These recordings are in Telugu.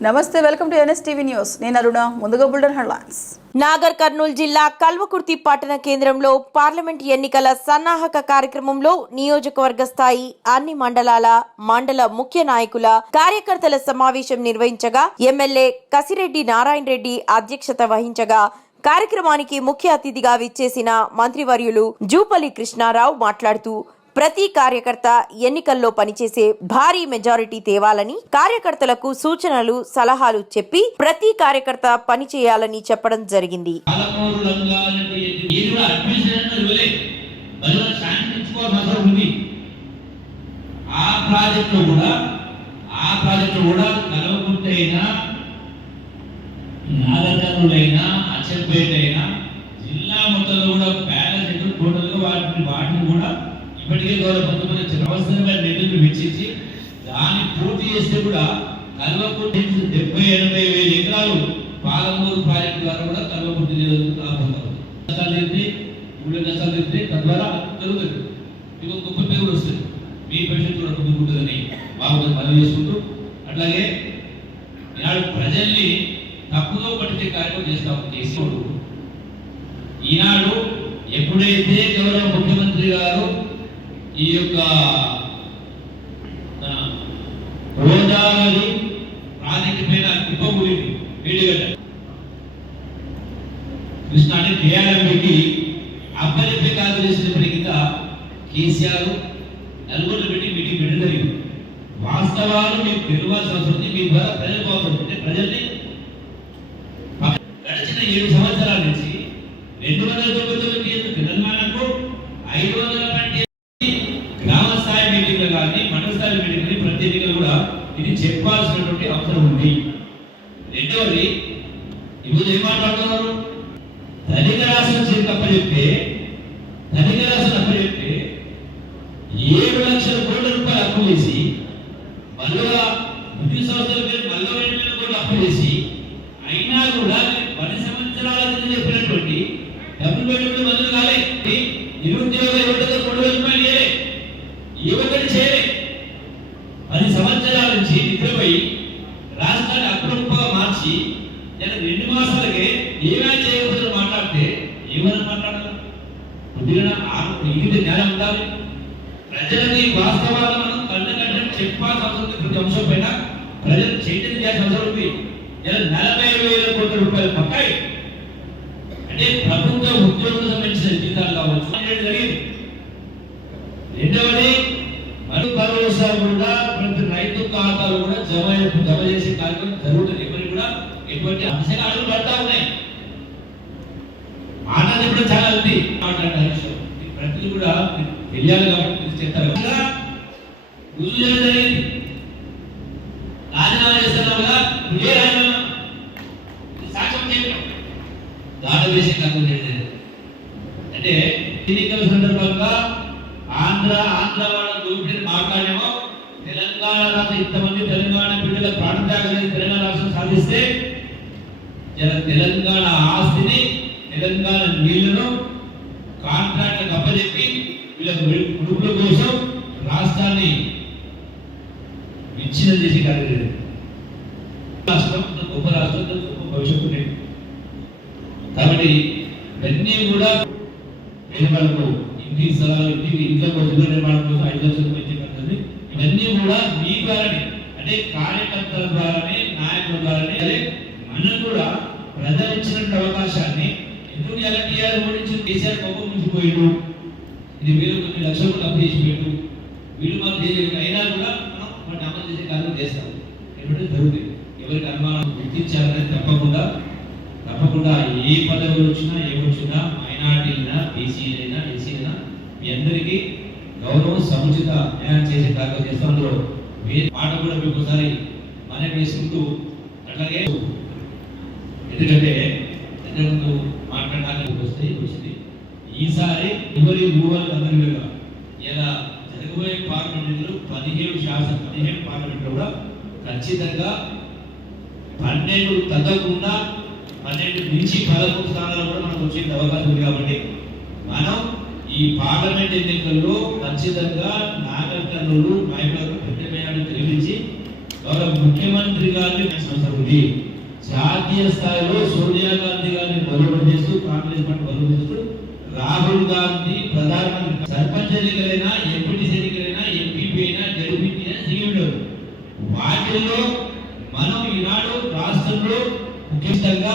నమస్తే వెల్కమ్ టు ఎన్ఎస్టీవీ న్యూస్. నేను అరుణ ముందుగా బుల్డన్ హెడ్లైన్స్. నాగర్ కర్నూలు జిల్లా కల్వకుర్తి పట్టణ కేంద్రంలో పార్లమెంట్ ఎన్నికల సన్నాహక కార్యక్రమంలో నియోజకవర్గ స్థాయి అన్ని మండలాల మండల ముఖ్య నాయకుల కార్యకర్తల సమావేశం నిర్వహించగా ఎమ్మెల్యే కసిరెడ్డి నారాయణ రెడ్డి అధ్యక్షత వహించగా కార్యక్రమానికి ముఖ్య అతిథిగా విచ్చేసిన మంత్రివర్యులు జూపల్లి కృష్ణారావు మాట్లాడుతూ ప్రతి కార్యకర్త ఎన్నికల్లో పనిచేసే భారీ మెజారిటీ తేవాలని కార్యకర్తలకు సూచనలు సలహాలు చెప్పి ప్రతి కార్యకర్త పనిచేయాలని చెప్పడం జరిగింది. ఆ ప్రాజెక్టు కూడా ఆ ప్రాజెక్టు కూడా అచ్చంపేట అయినా జిల్లా మొత్తంలో కూడా ప్యాలెస్ ఎటు టోటల్గా వాటిని వాటిని కూడా ఇప్పటికే గౌరవ ప్రభుత్వం అవసరమైన నిధులు వెచ్చించి దాన్ని పూర్తి చేస్తే కూడా కల్వకుంటి డెబ్బై ఎనభై వేల ఎకరాలు పాలమూరు ప్రాజెక్టు ద్వారా కూడా కల్వకుంటి లాభపడతారు కష్టాలు తీరితే ఊళ్ళో నష్టాలు తీరితే తద్వారా జరుగుతుంది మీకు గొప్ప పేరు కూడా వస్తుంది. మీ భవిష్యత్తు కూడా పొందుకుంటుందని బాబు బాగుంటుంది మనం చేసుకుంటూ అట్లాగే ఈనాడు ప్రజల్ని తప్పుదో పట్టించే కార్యక్రమం చేస్తాం కేసీఆర్. ఈనాడు ఎప్పుడైతే గౌరవ ముఖ్యమంత్రి గారు ఈ యొక్క ఆ, గోదావరి ప్రాజెక్టు పైన కుప్పకూలింది వేడిగడ్డ కృష్ణ కేఆర్ఎం పెట్టి అప్పచెప్పే కాదు చేసినప్పటి కింద కేసీఆర్ నలుగురు పెట్టి మీటింగ్ పెట్టడం జరిగింది. వాస్తవాలు మీకు తెలియాల్సిన అవసరం ఉంది. మీ ద్వారా ప్రజలకు అవసరం అంటే ప్రజల్ని గడిచిన ఏడు సంవత్సరాల నుంచి రెండు వందల తొంభై తొమ్మిది తెలంగాణకు ఐదు వందల కంటే గ్రామ స్థాయి మీటింగ్లు కానీ మండల స్థాయి మీటింగ్లు ప్రతి ఎన్నికలు కూడా ఇది చెప్పాల్సినటువంటి అవసరం ఉంది. రెండవది ఇప్పుడు ఏం మాట్లాడుతున్నారు? ధనిక రాసిన చేతి అప్పచెప్తే ధనిక రాసిన అప్పచెప్తే ఏడు లక్షల కోట్ల రూపాయలు అప్పు చేసి మళ్ళా ప్రతి సంవత్సరాల మీరు మళ్ళా రెండు వేల కోట్లు అప్పు చేసి అయినా కూడా పది సంవత్సరాల నుంచి చెప్పినటువంటి డబ్బులు పెట్టుబడి మందులు కాలే. నిరుద్యోగ యువతకు మూడు వేల రూపాయలు ఏ ఒక్కటి చేయలేదు నుంచి రాజధాని రాష్ట్రాన్ని మార్చి నేను రెండు మాసాలకే ఏమైనా చేయకపోతే మాట్లాడితే ఏమైనా మాట్లాడాలి? కొద్దిగా ఆ- ఇది జ్ఞానం ఉండాలి. ప్రజలకి వాస్తవాలను మనం కళ్ళ కట్టినట్టు చెప్పాల్సిన అవసరం ప్రతి అంశం పైన ప్రజలు చైతన్యం చేయాల్సిన అవసరం ఉంది. నలభై వేల కోట్ల రూపాయలు పక్కాయి అంటే ప్రభుత్వ ఉద్యోగులు సంబంధించిన జీతాలు కావచ్చు అనేది జరిగింది రెండవది మరి భరోసా కూడా ప్రతి రైతు ఖాతాలు కూడా జమ జమ చేసే కార్యక్రమం జరుగుతుంది ఇప్పటికి కూడా ఎటువంటి అడుగులు పడతా ఉన్నాయి. ఆనందం కూడా చాలా ఉంది. మాట్లాడే విషయం ఈ కూడా తెలియాలి కాబట్టి చెప్తారు. రుజువు చేయడం రాజీనామా చేస్తున్నావు నువ్వే రాజీనామా? సాక్ష్యం చెప్పాం దాటవేసి కాకుండా అంటే ఎన్నికల సందర్భంగా ఆంధ్ర ఆంధ్ర వాళ్ళ దోపిడీని మాట్లాడేమో తెలంగాణ రాష్ట్ర ఇంతమంది తెలంగాణ బిడ్డల ప్రాణత్యాగం చేసి తెలంగాణ రాష్ట్రం సాధిస్తే జర తెలంగాణ ఆస్తిని తెలంగాణ నీళ్ళను కాంట్రాక్ట్ అప్పచెప్పి వీళ్ళ కుటుంబం కోసం రాష్ట్రాన్ని విచ్ఛిన్నం చేసి కార్యక్రమం రాష్ట్రం అంత గొప్ప రాష్ట్రం గొప్ప భవిష్యత్తు ఉంది. కాబట్టి ఇవన్నీ కూడా పేదలకు ఇంటి స్థలాలు ఇంటికి ఇంట్లో గృహ నిర్మాణం కోసం ఐదు లక్షల రూపాయలు ఇచ్చేది ఇవన్నీ కూడా మీ ద్వారానే అంటే కార్యకర్తల ద్వారానే నాయకుల ద్వారానే అన్న కూడా ప్రజలు ఇచ్చినటువంటి అవకాశాన్ని ఎందుకు ఎలా టీఆర్ ఓడించి కేసీఆర్ కోపం నుంచి ఇది మీరు కొన్ని లక్షలు కోట్లు అప్పు చేసి వీళ్ళు మాకు తెలియదు అయినా కూడా మనం వాటిని అమలు చేసే కార్యం చేస్తాం. ఎటువంటి జరుగుతుంది? ఎవరికి అనుమానం గుర్తించాలనేది తప్పకుండా తప్పకుండా ఏ పదవి వచ్చినా ఏమొచ్చినా మైనార్టీలైనా బీసీలైనా ఎస్సీలైనా మీ అందరికీ గౌరవం సముచిత న్యాయం చేసే కార్యక్రమం చేస్తాం. వేరే మాట కూడా మీకు ఒకసారి మనం వేసుకుంటూ అట్లాగే ఎందుకంటే ఇంతకుముందు మాట్లాడడానికి వస్తే వచ్చింది. ఈసారి ఎవరి ఊహలు అందరిగా ఇలా జరగబోయే పార్లమెంట్లు పదిహేడు శాసన పదిహేడు పార్లమెంట్లు కూడా ఖచ్చితంగా పన్నెండు తగ్గకుండా పన్నెండు నుంచి పదకొండు స్థానాలు కూడా మనకు వచ్చే అవకాశం ఉంది కాబట్టి మనం ఈ పార్లమెంట్ ఎన్నికల్లో ఖచ్చితంగా నాగరికర్ణులు నాయకులకు పెద్ద తెలిపించి గౌరవ ముఖ్యమంత్రి గారిని సంస్థ ఉంది. జాతీయ స్థాయిలో సోనియా గాంధీ గారిని బలోపేతం చేస్తూ కాంగ్రెస్ పార్టీ బలోపేతం చేస్తూ రాహుల్ గాంధీ ప్రధానమంత్రి. సర్పంచ్ ఎన్నికలైనా ఎంపీటీసీ ఎన్నికలైనా ఎంపీపీ అయినా జడ్పీటీ అయినా దిగి వాటిల్లో మనం ఈనాడు రాష్ట్రంలో ముఖ్యంగా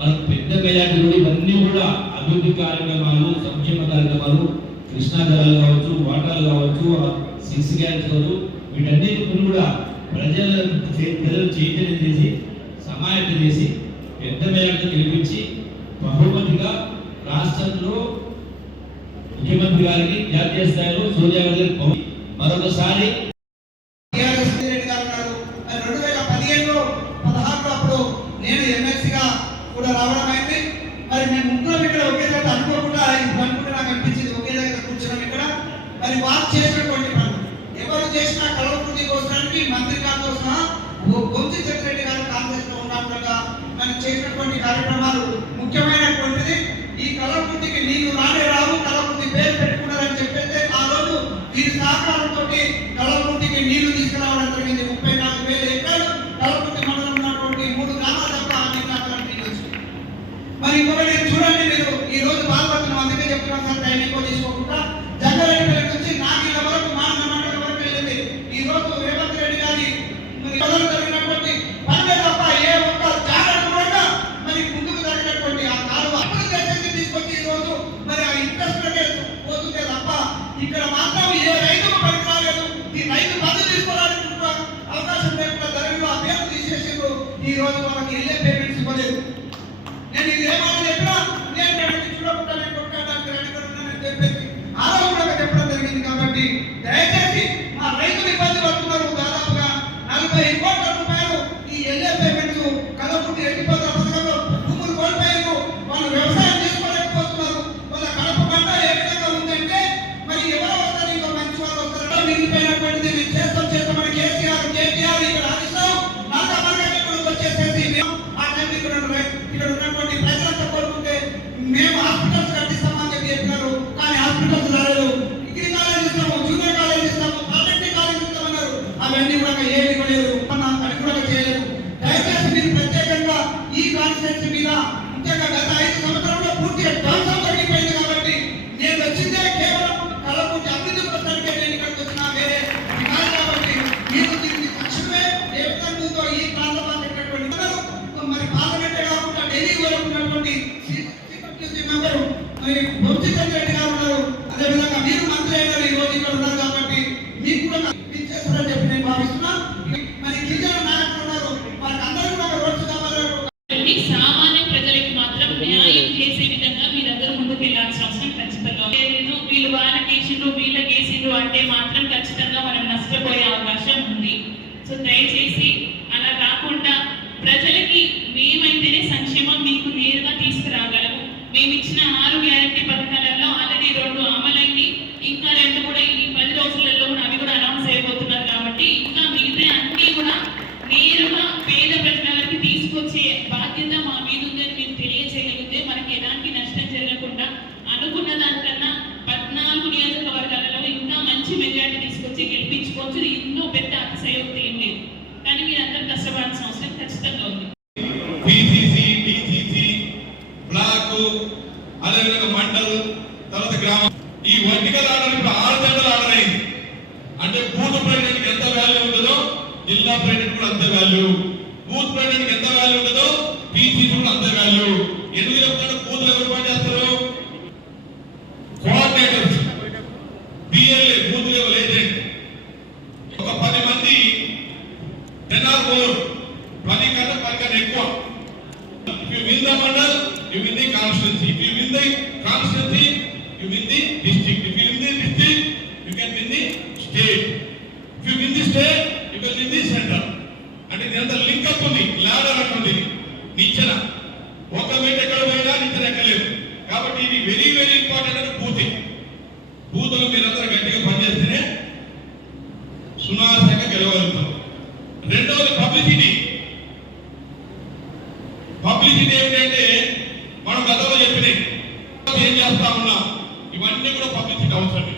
మన పెద్ద మెజార్టీలు ఇవన్నీ కూడా అభివృద్ధి కార్యక్రమాలు సంక్షేమ కార్యక్రమాలు కృష్ణా జలాలు కావచ్చు వాటర్ కావచ్చు సిక్స్ గ్యాస్ కావచ్చు వీటన్నిటిని కూడా ప్రజల ప్రజలు చైతన్యం చేసి సమాయత్తం చేసి పెద్ద మేరకు గెలిపించి బహుమతిగా రాష్ట్రంలో ముఖ్యమంత్రి గారికి జాతీయ స్థాయిలో సోనియా గాంధీ మరొకసారి మరి నేను కూడా రావడం మరి మేము ముగ్గురం ఇక్కడ ఒకే దగ్గర అనుకోకుండా అనుకుంటే నాకు అనిపించింది. ఒకే దగ్గర ఇక్కడ. మరి వారు చేసినటువంటి ఎవరు చేసిన కలవకృతి కోసానికి మంత్రి గారి కోసం గొంతు రెడ్డి గారు కాంగ్రెస్లో ఉన్నట్లుగా మనం చేసినటువంటి కార్యక్రమాలు ముఖ్యమైనటువంటిది. ఈ కలవకృతికి నీకు రానే రావు కలవకృతి పేరు పెట్టుకున్నారని చెప్పేస్తే ఆ రోజు వీరి సహకారంతో కలవకృతికి నీళ్ళు తీసుకురావడం జరిగింది ముప్పై నాలుగు వేల ఎకరాలు కలవకృతి మండలం ఉన్నటువంటి మూడు గ్రామాల తప్ప అన్ని గ్రామాలకు నీళ్ళు వచ్చినాయి మరి ఇంకొకటి చూడండి మీరు ఈ రోజు బాధపడుతున్నాం అందుకే చెప్తున్నాం సార్ టైం ఎక్కువ తీసుకోకుండా జంగారెడ్డిపల్లి నుంచి నాగిల వరకు మానవ మండలం వరకు వెళ్ళింది ఈ రోజు రేవంత్ రెడ్డి గారి మరి మొదలు జరిగినటువంటి పనిదే తప్ప ఏ ఒక్క జాగ్రత్త కూడా మరి ముందుకు జరిగినటువంటి ఆ కాలువ అప్పుడు చేసేసి తీసుకొచ్చి ఈ రోజు మరి ఆ ఇంట్రెస్ట్ పోతుందే తప్ప ఇక్కడ మాత్రం ఏ రైతుకు పనికి రాలేదు ఈ రైతు బంధు తీసుకోవడానికి కూడా అవకాశం లేకుండా ధరలు ఆ పేరు తీసేసిండ్రు ఈ రోజు మనకి ఇల్లే పేమెంట్స్ ఇవ్వలేదు నేను ఇది ఏమని చెప్పినా నేను ఎవరికి చూడకుండా నేను కొట్టడానికి రెడీ ఉన్నానని చెప్పేసి ఆ రోజు కూడా చెప్పడం జరిగింది కాబట్టి దయచేసి మా రైతులు ఇబ్బంది పడుతున్నారు. మరి బొంసిచంద్ర రెడ్డి గారు ఉన్నారు. అదేవిధంగా మీరు మంత్రి అయినారు ఈ రోజు ఇక్కడ ఉన్నారు కాబట్టి మీకు కూడా ఇచ్చేస్తారని చెప్పి నేను భావిస్తున్నా. మరి గిరిజన నాయకులు ఉన్నారు. వారికి అందరూ కూడా రోడ్స్ కావాలని సామాన్య ప్రజలకు మాత్రం న్యాయం చేసే విధంగా మీ దగ్గర ముందుకు వెళ్ళాల్సిన అవసరం ఖచ్చితంగా వీళ్ళు వాళ్ళ కేసులు వీళ్ళ కేసులు అంటే మాత్రం ఖచ్చితంగా మనం నష్టపోయే అవకాశం ఉంది సో దయచేసి అలా కాకుండా ప్రజలకి మేమైతేనే సంక్షేమం మీకు నేరుగా తీసుకురాగలము మేము ఇచ్చిన ఆరు గ్యారంటీ పథకాలలో ఆల్రెడీ రెండు అమలైంది ఇంకా రెండు కూడా ఈ పది రోజులలో కూడా అవి కూడా అనౌన్స్ అయిపోతున్నారు కాబట్టి ఇంకా మిగతా అన్ని కూడా నేరుగా పేద ప్రజలకి తీసుకొచ్చే బాధ్యత మా మీద ఉందని మేము తెలియజేయగలిగితే మనకి ఎలాంటి నష్టం జరగకుండా అనుకున్న దానికన్నా పద్నాలుగు నియోజకవర్గాలలో ఇంకా మంచి మెజారిటీ తీసుకొచ్చి గెలిపించుకోవచ్చు ఇది ఎన్నో పెద్ద అతిశయోక్తి ఏం లేదు కానీ మీరు అందరూ కష్టపడాల్సిన అవసరం ఖచ్చితంగా ఉంది పిసిసి డిసిసి బ్లాక్ అదేవిధంగా మండల్ తర్వాత గ్రామం ఈ వర్టికల్ ఆర్డర్ ఇప్పుడు ఆరు జంటలు ఆర్డర్ అయింది. అంటే బూత్ ప్రెసిడెంట్ ఎంత వాల్యూ ఉంటుందో జిల్లా ప్రెసిడెంట్ కూడా అంతే వాల్యూ బూత్ ప్రెసిడెంట్ ఎంత వాల్యూ ఉంటుందో పిసిసి కూడా అంతే వాల్యూ ఎందుకు చెప్తాడు బూత్ ఎవరు పని చేస్తారు coordinators BLA booth level agent ఒక పది మంది టెన్ ఆర్ మోర్ పది కన్నా పది కన్నా ఎక్కువ if you win the mandal you win the constituency if you win the constituency you win the district if you win the district you can win the state if you win the state you will win the centre అంటే ఇదంతా లింక్ అప్ ఉంది లాడర్ అంటుంది నిచ్చెన. ఒక మీట ఎక్కడ పోయినా నిచ్చెన ఎక్కలేదు. కాబట్టి ఇది వెరీ వెరీ ఇంపార్టెంట్ అంటే పూతి పూతలు మీరందరూ గట్టిగా పనిచేస్తేనే సునాశంగా గెలవగలుగుతాం. రెండవది పబ్లిసిటీ పబ్లిసిటీ ఏమిటంటే మనం గతంలో చెప్పినాయి ఏం చేస్తా ఉన్నాం? ఇవన్నీ కూడా పబ్లిసిటీ అవసరమే.